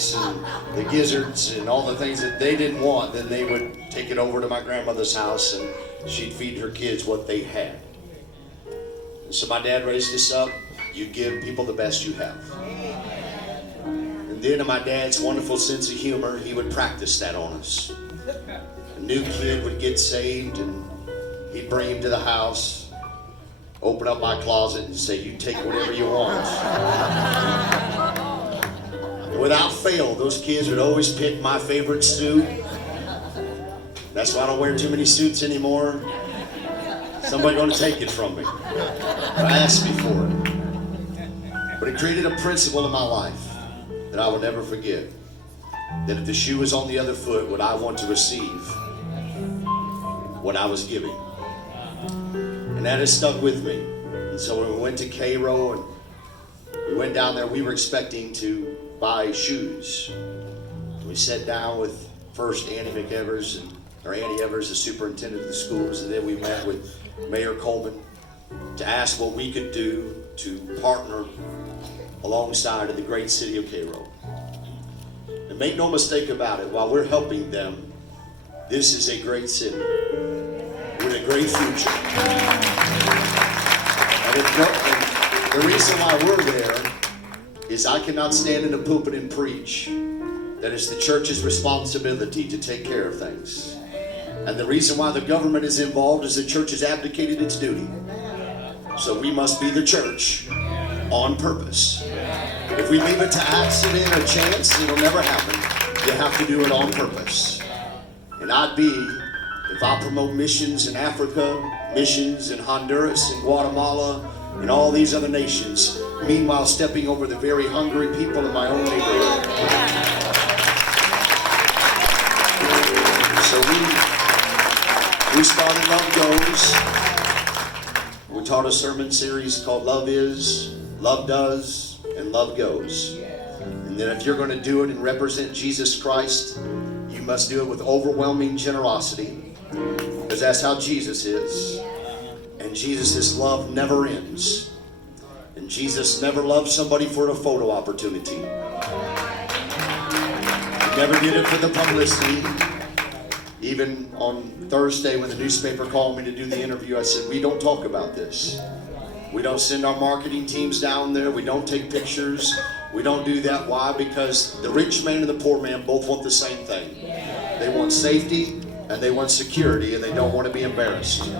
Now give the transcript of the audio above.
snacks and the gizzards and all the things that they didn't want, then they would take it over to my grandmother's house and she'd feed her kids what they had. And so my dad raised us up, you give people the best you have. And then in my dad's wonderful sense of humor, he would practice that on us. A new kid would get saved and he'd bring him to the house, open up my closet and say, you take whatever you want. And without fail, those kids would always pick my favorite suit. That's why I don't wear too many suits anymore. Somebody's going to take it from me. But I asked me for it. But it created a principle in my life that I will never forget. That if the shoe was on the other foot, would I want to receive what I was giving? And that has stuck with me. And so when we went to Cairo and we went down there, we were expecting to buy shoes. We sat down with first Annie Evers, the superintendent of the schools, and then we met with Mayor Coleman to ask what we could do to partner alongside of the great city of Cairo. And make no mistake about it, while we're helping them, this is a great city with a great future. And the reason why we're there is I cannot stand in the pulpit and preach that it's the church's responsibility to take care of things. And the reason why the government is involved is the church has abdicated its duty. So we must be the church on purpose. If we leave it to accident or chance, it'll never happen. You have to do it on purpose. And if I promote missions in Africa, missions in Honduras and Guatemala and all these other nations, meanwhile stepping over the very hungry people in my own neighborhood. So we started Love Goes. We taught a sermon series called Love Is, Love Does, and Love Goes. And then if you're going to do it and represent Jesus Christ, you must do it with overwhelming generosity, because that's how Jesus is. And Jesus' love never ends. And Jesus never loved somebody for a photo opportunity. He never did it for the publicity. Even on Thursday when the newspaper called me to do the interview, I said, we don't talk about this. We don't send our marketing teams down there. We don't take pictures. We don't do that. Why? Because the rich man and the poor man both want the same thing. They want safety and they want security, and they don't want to be embarrassed.